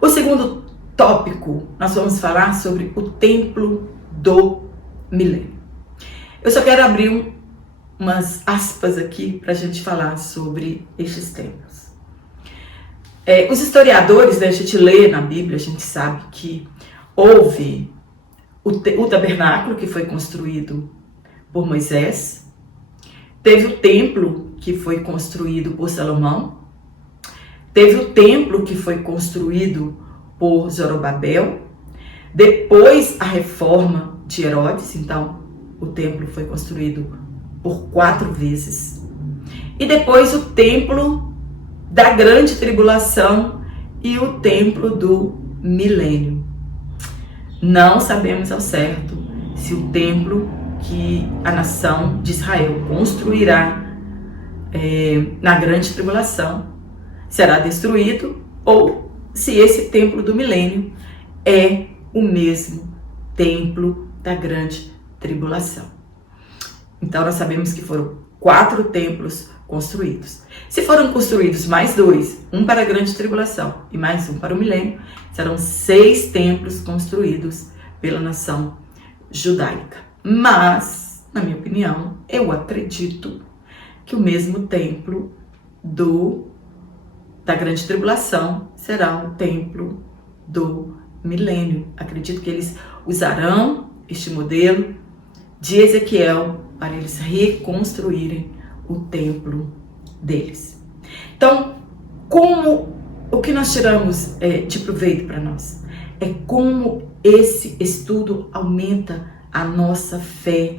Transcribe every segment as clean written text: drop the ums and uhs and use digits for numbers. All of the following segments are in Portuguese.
O segundo tópico, nós vamos falar sobre o templo do milênio. Eu só quero abrir umas aspas aqui para a gente falar sobre estes templos. Os historiadores, né, a gente lê na Bíblia, a gente sabe que houve o tabernáculo que foi construído por Moisés, teve o templo que foi construído por Salomão, teve o templo que foi construído por Zorobabel, depois a reforma de Herodes, então o templo foi construído por 4 vezes, e depois o templo da grande tribulação e o templo do milênio. Não sabemos ao certo se o templo que a nação de Israel construirá na grande tribulação será destruído ou se esse templo do milênio é o mesmo templo da grande tribulação. Então nós sabemos que foram 4 templos construídos. Se foram construídos mais 2, um para a grande tribulação e mais um para o milênio, serão 6 templos construídos pela nação judaica. Mas, na minha opinião, eu acredito que o mesmo templo da grande tribulação será o templo do milênio. Acredito que eles usarão este modelo de Ezequiel para eles reconstruírem o templo deles. Então, o que nós tiramos de proveito para nós? É como esse estudo aumenta a nossa fé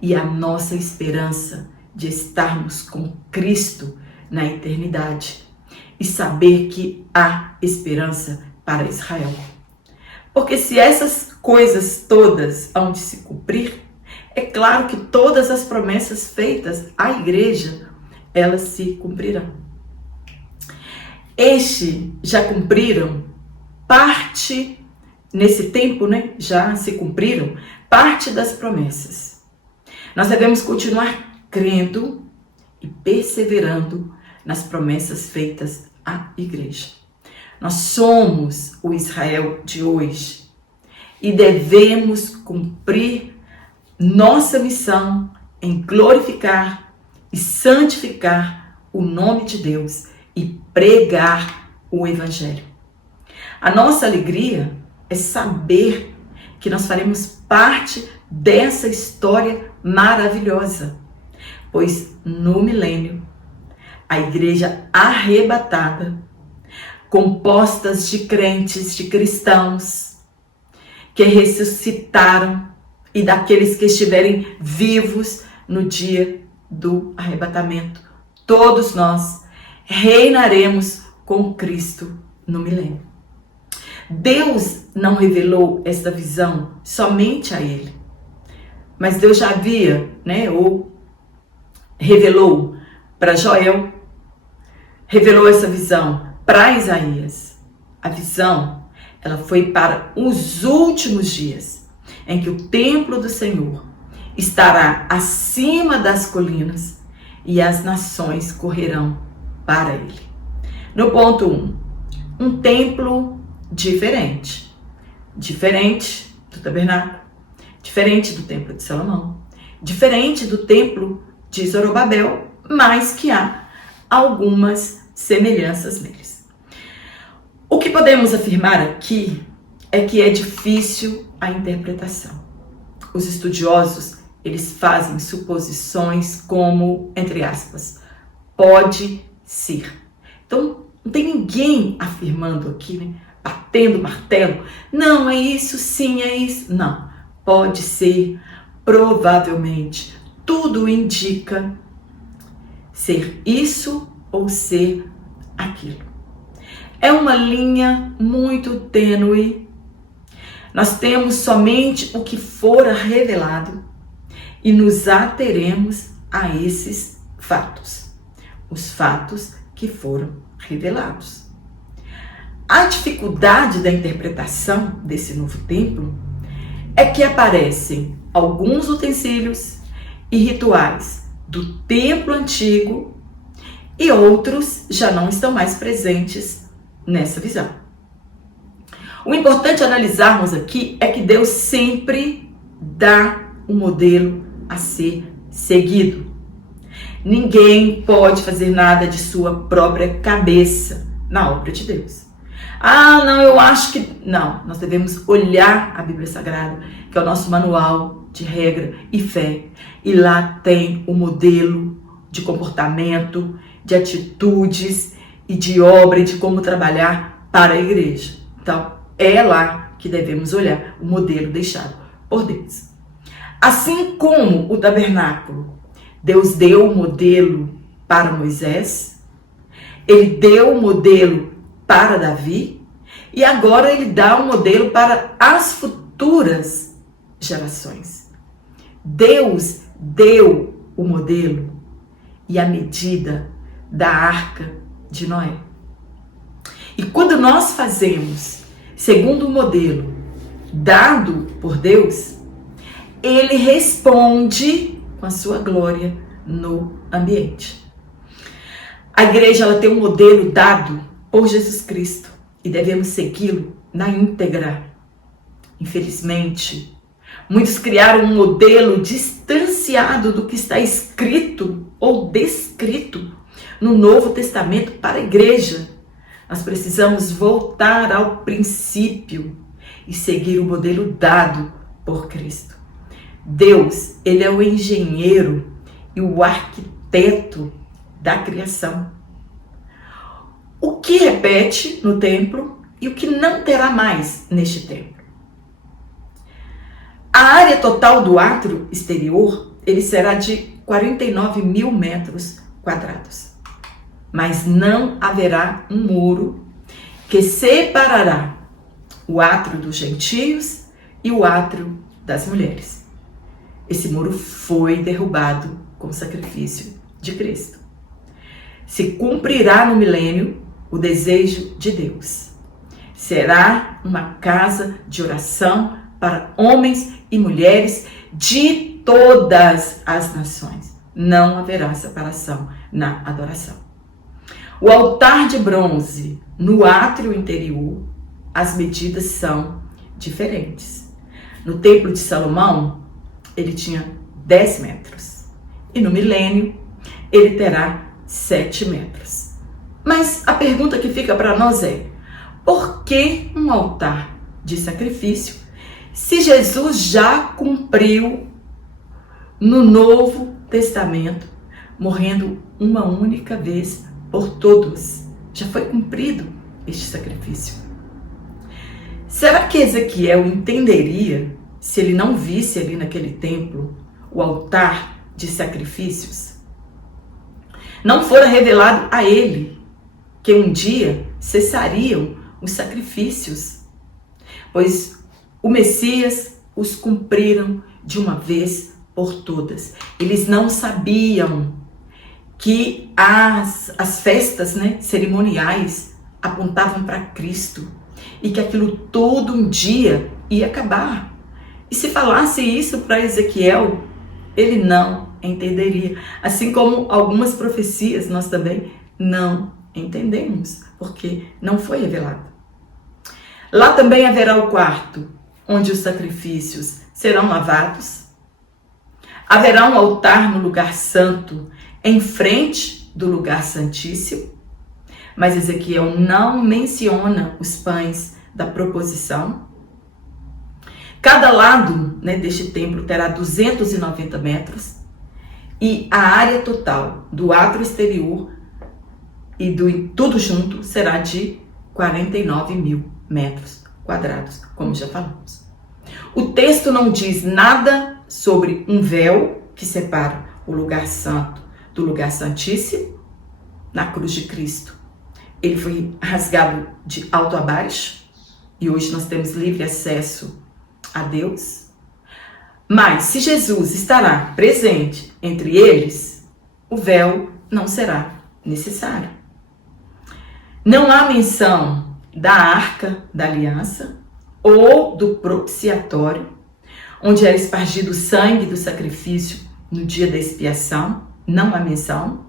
e a nossa esperança de estarmos com Cristo na eternidade e saber que há esperança para Israel. Porque se essas coisas todas hão de se cumprir, é claro que todas as promessas feitas à igreja, elas se cumprirão. Já cumpriram parte, nesse tempo, né? Já se cumpriram parte das promessas. Nós devemos continuar crendo e perseverando nas promessas feitas à igreja. Nós somos o Israel de hoje e devemos cumprir nossa missão em glorificar e santificar o nome de Deus e pregar o Evangelho. A nossa alegria é saber que nós faremos parte dessa história maravilhosa, pois no milênio, a igreja arrebatada, compostas de crentes, de cristãos, que ressuscitaram e daqueles que estiverem vivos no dia do arrebatamento, todos nós reinaremos com Cristo no milênio. Deus não revelou essa visão somente a ele, mas Deus já havia, ou revelou para Joel, revelou essa visão para Isaías. A visão, ela foi para os últimos dias, em que o templo do Senhor estará acima das colinas e as nações correrão para ele. No ponto 1, um templo diferente do tabernáculo, diferente do templo de Salomão, diferente do templo de Zorobabel, mas que há algumas semelhanças neles. O que podemos afirmar aqui é que é difícil a interpretação. Os estudiosos, eles fazem suposições como, entre aspas, pode ser. Então, não tem ninguém afirmando aqui, batendo martelo, não, é isso, sim, é isso. Não, pode ser, provavelmente, tudo indica ser isso ou ser aquilo. É uma linha muito tênue. Nós temos somente o que fora revelado e nos ateremos a esses fatos, os fatos que foram revelados. A dificuldade da interpretação desse novo templo é que aparecem alguns utensílios e rituais do templo antigo e outros já não estão mais presentes nessa visão. O importante analisarmos aqui é que Deus sempre dá um modelo a ser seguido. Ninguém pode fazer nada de sua própria cabeça na obra de Deus. Ah, não, eu acho que... Não, nós devemos olhar a Bíblia Sagrada, que é o nosso manual de regra e fé. E lá tem o modelo de comportamento, de atitudes e de obra e de como trabalhar para a igreja. Então, é lá que devemos olhar o modelo deixado por Deus. Assim como o tabernáculo, Deus deu o modelo para Moisés, ele deu o modelo para Davi e agora ele dá o modelo para as futuras gerações. Deus deu o modelo e a medida da arca de Noé. E quando nós fazemos segundo o modelo dado por Deus, ele responde com a sua glória no ambiente. A igreja ela tem um modelo dado por Jesus Cristo e devemos segui-lo na íntegra. Infelizmente, muitos criaram um modelo distanciado do que está escrito ou descrito no Novo Testamento para a igreja. Nós precisamos voltar ao princípio e seguir o modelo dado por Cristo. Deus, ele é o engenheiro e o arquiteto da criação. O que repete no templo e o que não terá mais neste templo. A área total do átrio exterior, ele será de 49 mil metros quadrados. Mas não haverá um muro que separará o átrio dos gentios e o átrio das mulheres. Esse muro foi derrubado com o sacrifício de Cristo. Se cumprirá no milênio o desejo de Deus. Será uma casa de oração para homens e mulheres de todas as nações. Não haverá separação na adoração. O altar de bronze no átrio interior, as medidas são diferentes. No templo de Salomão, ele tinha 10 metros. E no milênio, ele terá 7 metros. Mas a pergunta que fica para nós é: por que um altar de sacrifício se Jesus já cumpriu no Novo Testamento, morrendo uma única vez por todos? Já foi cumprido este sacrifício. Será que Ezequiel entenderia se ele não visse ali naquele templo o altar de sacrifícios? Não fora revelado a ele que um dia cessariam os sacrifícios, pois o Messias os cumpriram de uma vez por todas. Eles não sabiam que as festas, cerimoniais apontavam para Cristo e que aquilo todo um dia ia acabar. E se falasse isso para Ezequiel, ele não entenderia. Assim como algumas profecias nós também não entendemos, porque não foi revelado. Lá também haverá o quarto, onde os sacrifícios serão lavados. Haverá um altar no lugar santo, em frente do lugar santíssimo. Mas Ezequiel não menciona os pães da proposição. Cada lado deste templo terá 290 metros e a área total do átrio exterior e do tudo junto será de 49 mil metros quadrados, como já falamos. O texto não diz nada sobre um véu que separa o lugar santo do lugar santíssimo. Na cruz de Cristo, ele foi rasgado de alto a baixo e hoje nós temos livre acesso a Deus. Mas se Jesus estará presente entre eles, o véu não será necessário. Não há menção da arca da aliança ou do propiciatório, onde era espargido o sangue do sacrifício no dia da expiação. Não há menção.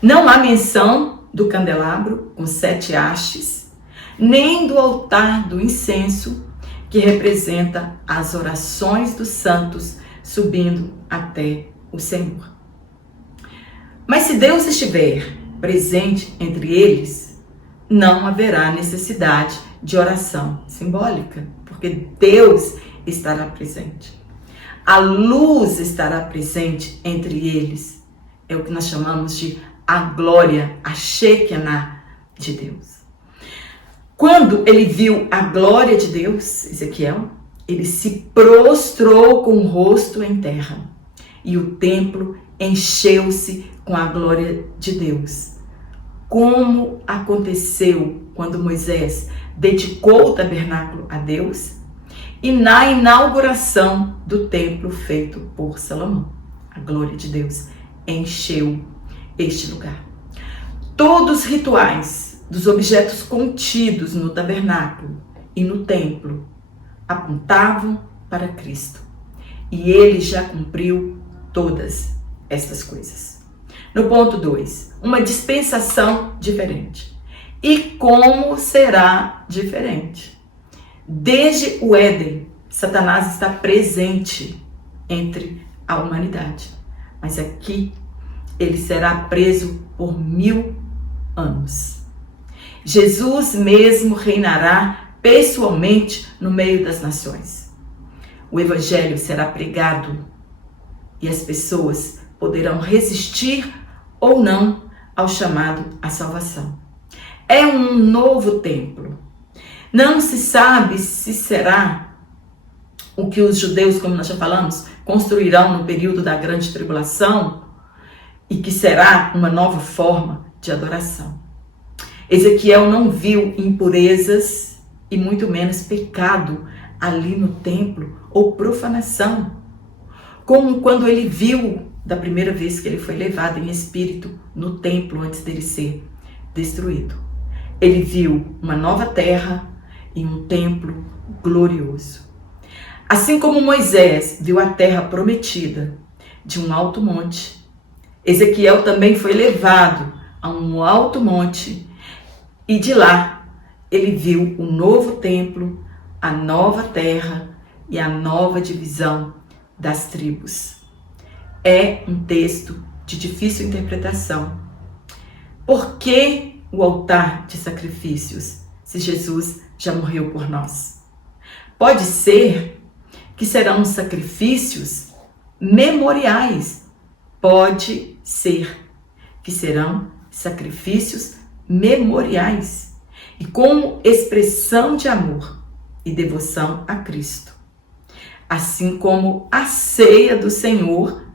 Não há menção do candelabro com 7 hastes, nem do altar do incenso, que representa as orações dos santos subindo até o Senhor. Mas se Deus estiver presente entre eles, não haverá necessidade de oração simbólica, porque Deus estará presente. A luz estará presente entre eles. É o que nós chamamos de a glória, a Shekinah de Deus. Quando ele viu a glória de Deus, Ezequiel, ele se prostrou com o rosto em terra. E o templo encheu-se com a glória de Deus. Como aconteceu quando Moisés dedicou o tabernáculo a Deus e na inauguração do templo feito por Salomão. A glória de Deus encheu este lugar. Todos os rituais dos objetos contidos no tabernáculo e no templo apontavam para Cristo. E ele já cumpriu todas estas coisas. No ponto 2, uma dispensação diferente. E como será diferente? Desde o Éden, Satanás está presente entre a humanidade. Mas aqui ele será preso por 1000 anos. Jesus mesmo reinará pessoalmente no meio das nações. O evangelho será pregado e as pessoas poderão resistir ou não ao chamado à salvação. É um novo templo. Não se sabe se será o que os judeus, como nós já falamos, construirão no período da grande tribulação e que será uma nova forma de adoração. Ezequiel não viu impurezas e muito menos pecado ali no templo ou profanação, como quando ele viu da primeira vez que ele foi levado em espírito no templo antes dele ser destruído. Ele viu uma nova terra e um templo glorioso. Assim como Moisés viu a terra prometida de um alto monte, Ezequiel também foi levado a um alto monte e de lá ele viu o novo templo, a nova terra e a nova divisão das tribos. É um texto de difícil interpretação. Por que o altar de sacrifícios, se Jesus já morreu por nós? Pode ser que serão sacrifícios memoriais. Pode ser que serão sacrifícios memoriais e como expressão de amor e devoção a Cristo. Assim como a ceia do Senhor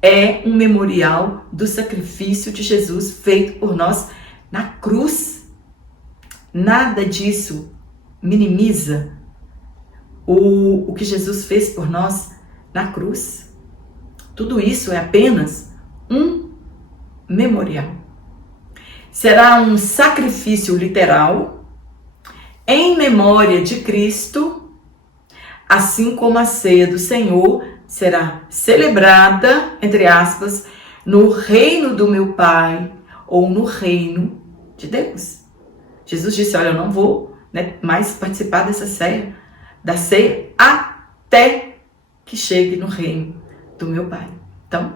é um memorial do sacrifício de Jesus feito por nós na cruz. Nada disso minimiza o que Jesus fez por nós na cruz. Tudo isso é apenas um memorial. Será um sacrifício literal em memória de Cristo, assim como a ceia do Senhor será celebrada, entre aspas, no reino do meu Pai ou no reino de Deus. Jesus disse, olha, eu não vou mais participar da ceia até que chegue no reino do meu Pai. Então,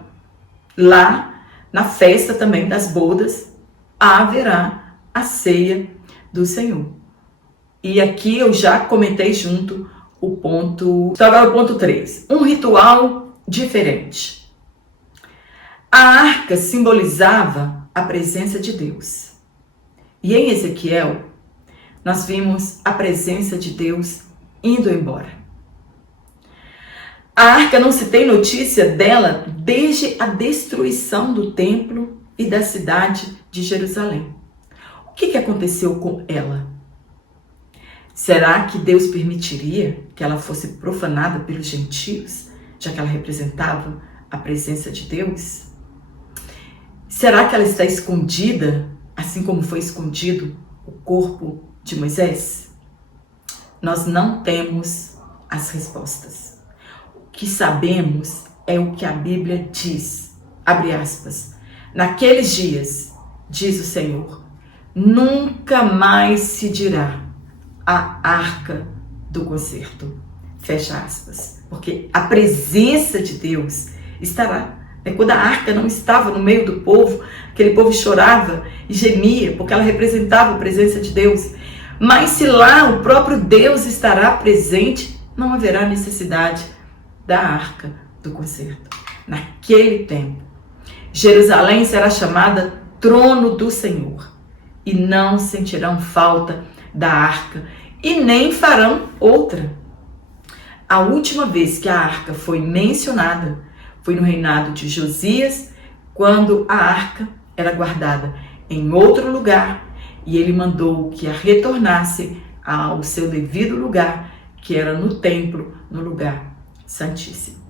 lá na festa também das bodas, haverá a ceia do Senhor. E aqui eu já comentei junto o ponto... Então agora o ponto 3. Um ritual diferente. A arca simbolizava a presença de Deus. E em Ezequiel, nós vimos a presença de Deus indo embora. A arca não se tem notícia dela desde a destruição do templo e da cidade de Jerusalém. O que aconteceu com ela? Será que Deus permitiria que ela fosse profanada pelos gentios, já que ela representava a presença de Deus? Será que ela está escondida, assim como foi escondido o corpo de Moisés? Nós não temos as respostas. O que sabemos é o que a Bíblia diz, abre aspas, naqueles dias, diz o Senhor, nunca mais se dirá, a arca do concerto. Fecha aspas. Porque a presença de Deus estará. Quando a arca não estava no meio do povo, aquele povo chorava e gemia, porque ela representava a presença de Deus. Mas se lá o próprio Deus estará presente, não haverá necessidade da arca do concerto. Naquele tempo, Jerusalém será chamada trono do Senhor, e não sentirão falta da arca, e nem farão outra. A última vez que a arca foi mencionada foi no reinado de Josias, quando a arca era guardada em outro lugar, e ele mandou que a retornasse ao seu devido lugar, que era no templo, no lugar santíssimo.